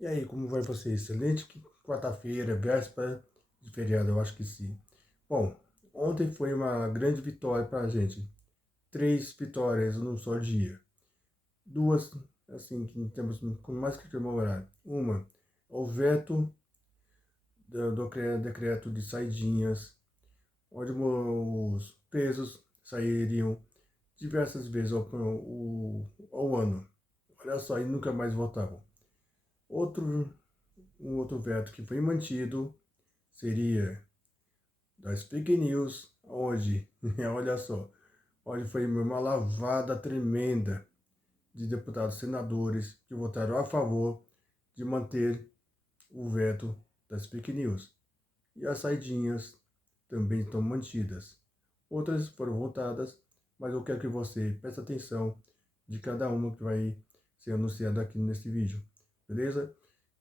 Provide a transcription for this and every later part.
E aí, como vai você? Excelente quarta-feira, véspera de feriado, eu acho que sim. Bom, ontem foi uma grande vitória para a gente. 3 vitórias num só dia. Duas, assim, que temos com mais que comemorar. Uma, o veto do decreto de saidinhas, onde os presos sairiam diversas vezes ao ano. Olha só, e nunca mais voltavam. Outro Um outro veto que foi mantido seria das fake news, onde, olha só, onde foi uma lavada tremenda de deputados e senadores que votaram a favor de manter o veto das fake news. E as saidinhas também estão mantidas. Outras foram votadas, mas eu quero que você preste atenção de cada uma que vai ser anunciada aqui nesse vídeo, beleza?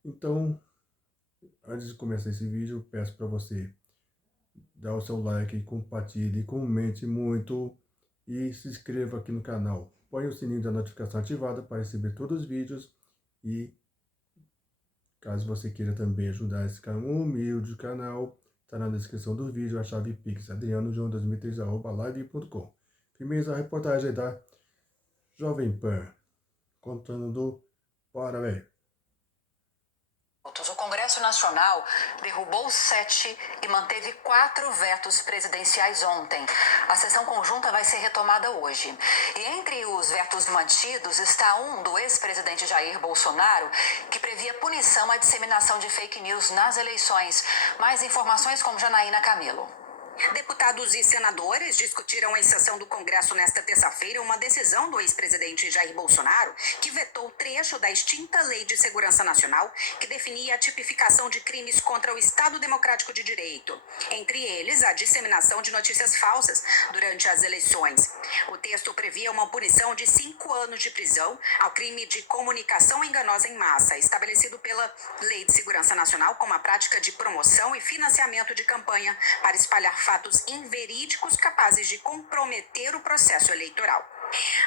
Então, antes de começar esse vídeo, peço para você dar o seu like, compartilhe, comente muito e se inscreva aqui no canal. Põe o sininho da notificação ativada para receber todos os vídeos e caso você queira também ajudar esse humilde canal, está na descrição do vídeo a chave Pix, adrianojoão2003@live.com. Firmeza, a reportagem da Jovem Pan, contando do Bora, velho. O Congresso Nacional derrubou 7 e manteve 4 vetos presidenciais ontem. A sessão conjunta vai ser retomada hoje. E entre os vetos mantidos está um do ex-presidente Jair Bolsonaro, que previa punição à disseminação de fake news nas eleições. Mais informações com Janaína Camilo. Deputados e senadores discutiram em sessão do Congresso nesta terça-feira uma decisão do ex-presidente Jair Bolsonaro que vetou trecho da extinta Lei de Segurança Nacional que definia a tipificação de crimes contra o Estado Democrático de Direito, entre eles a disseminação de notícias falsas durante as eleições. O texto previa uma punição de 5 anos de prisão ao crime de comunicação enganosa em massa, estabelecido pela Lei de Segurança Nacional como a prática de promoção e financiamento de campanha para espalhar fatos inverídicos capazes de comprometer o processo eleitoral.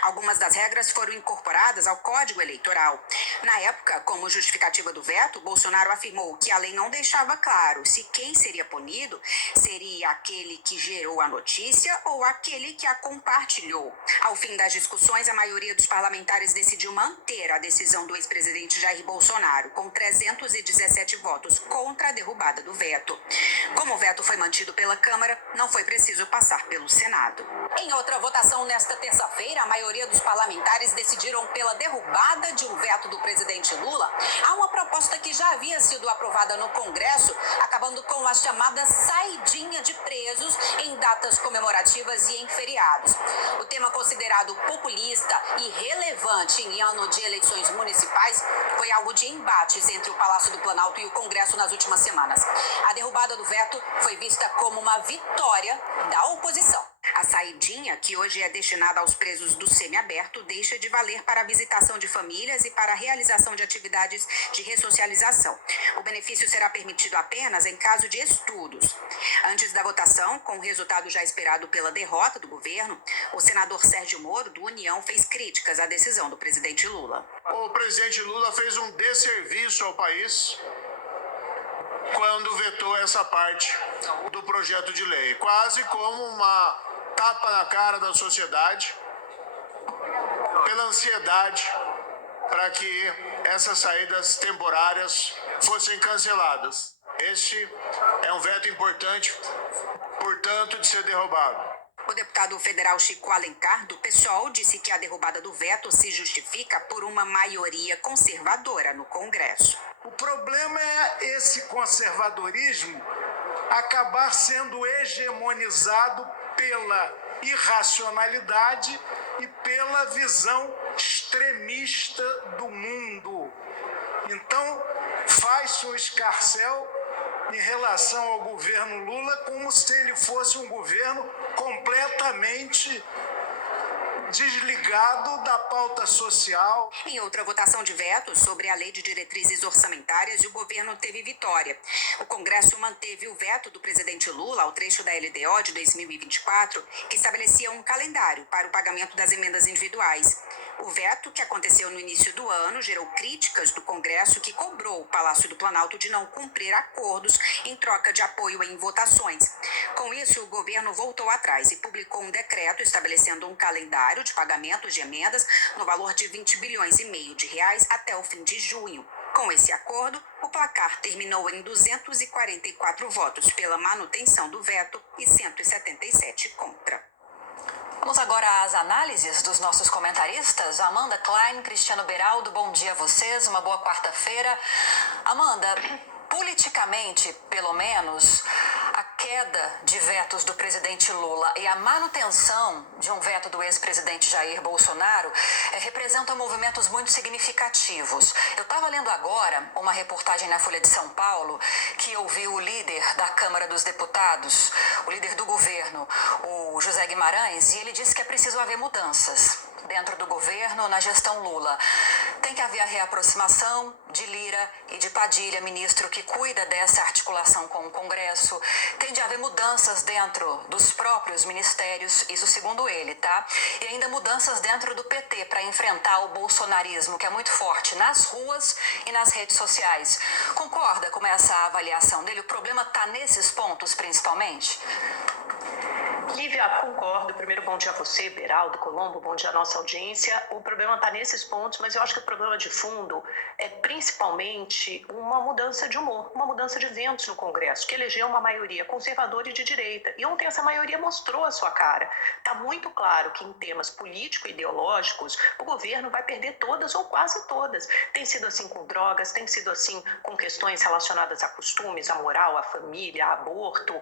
Algumas das regras foram incorporadas ao Código Eleitoral. Na época, como justificativa do veto, Bolsonaro afirmou que a lei não deixava claro se quem seria punido seria aquele que gerou a notícia ou aquele que a compartilhou. Ao fim das discussões, a maioria dos parlamentares decidiu manter a decisão do ex-presidente Jair Bolsonaro, com 317 votos contra a derrubada do veto. Como o veto foi mantido pela Câmara, não foi preciso passar pelo Senado. Em outra votação nesta terça-feira, a maioria dos parlamentares decidiram pela derrubada de um veto do presidente Lula a uma proposta que já havia sido aprovada no Congresso, acabando com a chamada saidinha de presos em datas comemorativas e em feriados. O tema, considerado populista e relevante em ano de eleições municipais, foi alvo de embates entre o Palácio do Planalto e o Congresso nas últimas semanas. A derrubada do veto foi vista como uma vitória da oposição. A saidinha, que hoje é destinada aos presos do semiaberto, deixa de valer para a visitação de famílias e para a realização de atividades de ressocialização. O benefício será permitido apenas em caso de estudos. Antes da votação, com o resultado já esperado pela derrota do governo, o senador Sérgio Moro, do União, fez críticas à decisão do presidente Lula. O presidente Lula fez um desserviço ao país quando vetou essa parte do projeto de lei, quase como uma tapa na cara da sociedade, pela ansiedade para que essas saídas temporárias fossem canceladas. Este é um veto importante, portanto, de ser derrubado. O deputado federal Chico Alencar, do PSOL, disse que a derrubada do veto se justifica por uma maioria conservadora no Congresso. O problema é esse conservadorismo acabar sendo hegemonizado pela irracionalidade e pela visão extremista do mundo. Então, faz-se um escarcéu em relação ao governo Lula como se ele fosse um governo completamente desligado da pauta social. Em outra votação de vetos sobre a Lei de Diretrizes Orçamentárias, o governo teve vitória. O Congresso manteve o veto do presidente Lula ao trecho da LDO de 2024, que estabelecia um calendário para o pagamento das emendas individuais. O veto, que aconteceu no início do ano, gerou críticas do Congresso, que cobrou o Palácio do Planalto de não cumprir acordos em troca de apoio em votações. Com isso, o governo voltou atrás e publicou um decreto estabelecendo um calendário de pagamentos de emendas no valor de 20 bilhões e meio de reais até o fim de junho. Com esse acordo, o placar terminou em 244 votos pela manutenção do veto e 177 contra. Vamos agora às análises dos nossos comentaristas. Amanda Klein, Cristiano Beraldo, bom dia a vocês, uma boa quarta-feira. Amanda, politicamente, pelo menos, a queda de vetos do presidente Lula e a manutenção de um veto do ex-presidente Jair Bolsonaro representam movimentos muito significativos. Eu estava lendo agora uma reportagem na Folha de São Paulo que ouviu o líder da Câmara dos Deputados, o líder do governo, o José Guimarães, e ele disse que é preciso haver mudanças dentro do governo, na gestão Lula. Tem que haver a reaproximação de Lira e de Padilha, ministro que cuida dessa articulação com o Congresso. Tem de haver mudanças dentro dos próprios ministérios, isso segundo ele, tá? E ainda mudanças dentro do PT para enfrentar o bolsonarismo, que é muito forte nas ruas e nas redes sociais. Concorda com essa avaliação dele? O problema está nesses pontos, principalmente? Lívia, concordo. Primeiro, bom dia a você, Beraldo, Colombo, bom dia à nossa audiência. O problema está nesses pontos, mas eu acho que o problema de fundo é principalmente uma mudança de humor, uma mudança de ventos no Congresso, que elegeu uma maioria conservadora e de direita. E ontem essa maioria mostrou a sua cara. Está muito claro que em temas político-ideológicos, o governo vai perder todas ou quase todas. Tem sido assim com drogas, tem sido assim com questões relacionadas a costumes, a moral, a família, a aborto,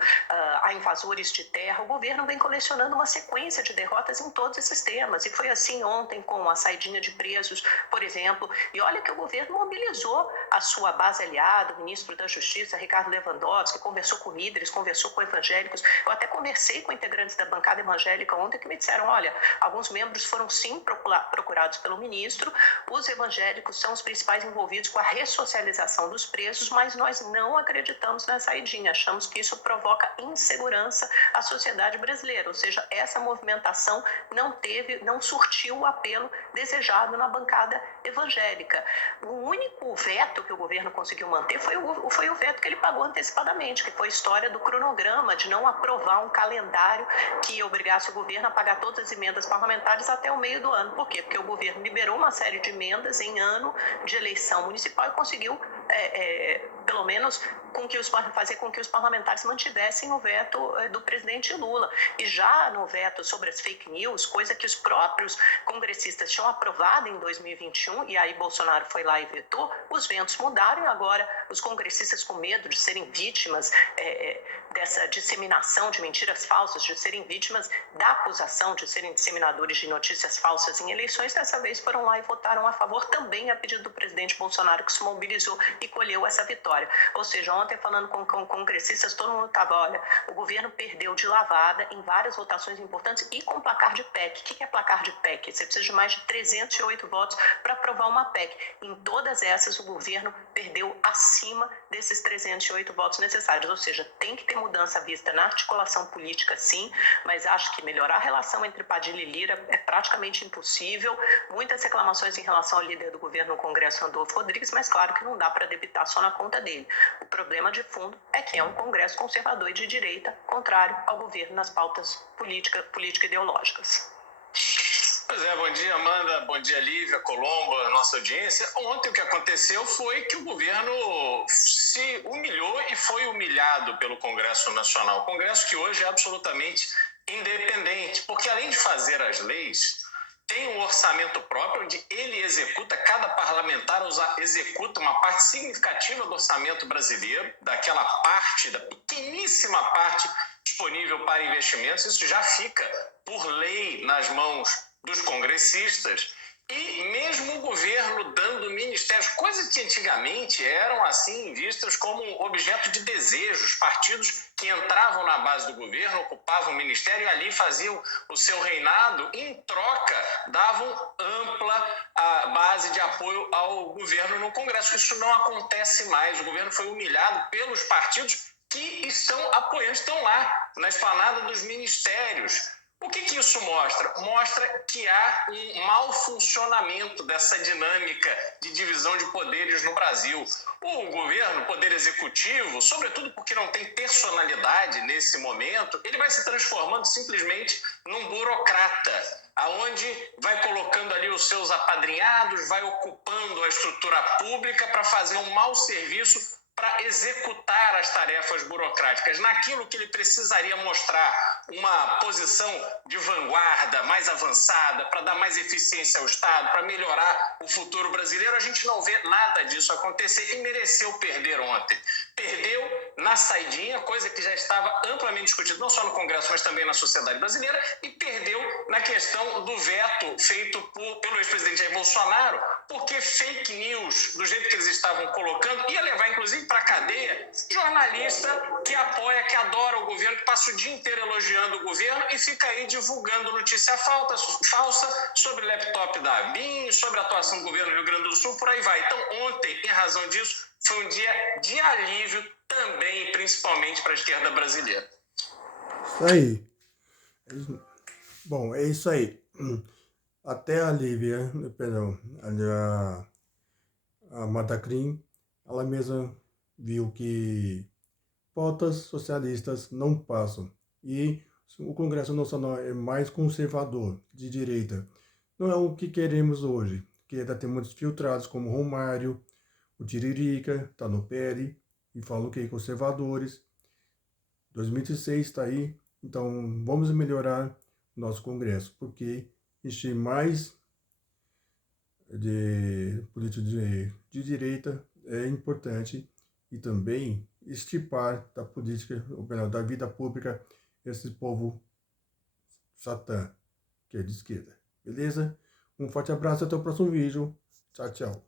a invasores de terra. O governo vem colecionando uma sequência de derrotas em todos esses temas, e foi assim ontem com a saidinha de presos, por exemplo, e olha que o governo mobilizou a sua base aliada, o ministro da Justiça, Ricardo Lewandowski, conversou com líderes, conversou com evangélicos. Eu até conversei com integrantes da bancada evangélica ontem que me disseram, olha, alguns membros foram sim procurados pelo ministro, os evangélicos são os principais envolvidos com a ressocialização dos presos, mas nós não acreditamos na saidinha, achamos que isso provoca insegurança à sociedade brasileira, ou seja, essa movimentação não surtiu o apelo desejado na bancada evangélica. O único veto que o governo conseguiu manter foi o veto que ele pagou antecipadamente, que foi a história do cronograma, de não aprovar um calendário que obrigasse o governo a pagar todas as emendas parlamentares até o meio do ano. Por quê? Porque o governo liberou uma série de emendas em ano de eleição municipal e conseguiu, pelo menos, fazer com que os parlamentares mantivessem o veto do presidente Lula. E já no veto sobre as fake news, coisa que os próprios congressistas tinham aprovado em 2021, e aí Bolsonaro foi lá e vetou, os ventos mudaram e agora os congressistas, com medo de serem vítimas dessa disseminação de mentiras falsas, de serem vítimas da acusação de serem disseminadores de notícias falsas em eleições, dessa vez foram lá e votaram a favor, também a pedido do presidente Bolsonaro, que se mobilizou e colheu essa vitória. Ou seja, ontem falando com congressistas, todo mundo estava, olha, o governo perdeu de lavada em várias votações importantes e com placar de PEC. O que é placar de PEC? Você precisa de mais de 308 votos para aprovar uma PEC. Em todas essas, o governo perdeu acima desses 308 votos necessários. Ou seja, tem que ter mudança vista na articulação política, sim, mas acho que melhorar a relação entre Padilha e Lira é praticamente impossível. Muitas reclamações em relação ao líder do governo no Congresso, Randolfo Rodrigues, mas claro que não dá para debitar só na conta dele. O problema de fundo é que é um Congresso conservador e de direita, contrário ao governo nas pautas político-ideológicas. Pois é, bom dia, Amanda, bom dia, Lívia, Colombo, a nossa audiência. Ontem o que aconteceu foi que o governo se humilhou e foi humilhado pelo Congresso Nacional. O Congresso que hoje é absolutamente independente, porque além de fazer as leis, tem um orçamento próprio onde ele executa, cada parlamentar executa uma parte significativa do orçamento brasileiro, daquela parte, da pequeníssima parte disponível para investimentos. Isso já fica, por lei, nas mãos dos congressistas. E mesmo o governo dando ministérios, coisas que antigamente eram assim vistas como objeto de desejos, partidos que entravam na base do governo, ocupavam o ministério e ali faziam o seu reinado, em troca davam ampla base de apoio ao governo no Congresso. Isso não acontece mais, o governo foi humilhado pelos partidos que estão apoiando, estão lá na esplanada dos ministérios. O que isso mostra? Mostra que há um mau funcionamento dessa dinâmica de divisão de poderes no Brasil. O governo, o poder executivo, sobretudo porque não tem personalidade nesse momento, ele vai se transformando simplesmente num burocrata, aonde vai colocando ali os seus apadrinhados, vai ocupando a estrutura pública para fazer um mau serviço, para executar as tarefas burocráticas, naquilo que ele precisaria mostrar uma posição de vanguarda, mais avançada, para dar mais eficiência ao Estado, para melhorar o futuro brasileiro. A gente não vê nada disso acontecer e mereceu perder ontem. Perdeu na saidinha, coisa que já estava amplamente discutida, não só no Congresso, mas também na sociedade brasileira, e perdeu na questão do veto feito pelo ex-presidente Jair Bolsonaro, porque fake news, do jeito que eles estavam colocando, ia levar, inclusive, para a cadeia jornalista que apoia, que adora o governo, que passa o dia inteiro elogiando o governo e fica aí divulgando notícia falsa sobre o laptop da ABIN, sobre a atuação do governo do Rio Grande do Sul, por aí vai. Então, ontem, em razão disso, foi um dia de alívio também, principalmente para a esquerda brasileira. Isso aí. Bom, é isso aí. Até a Lívia, perdão, a Matacrim, ela mesma viu que pautas socialistas não passam. E o Congresso Nacional é mais conservador, de direita. Não é o que queremos hoje, que ainda tem muitos filtrados como Romário, o Tiririca, tá no PL, e falam que conservadores. 2006 está aí, então vamos melhorar nosso Congresso, porque existir mais de política de direita é importante e também extirpar da política, ou melhor, da vida pública, esse povo satã, que é de esquerda. Beleza? Um forte abraço, até o próximo vídeo. Tchau, tchau.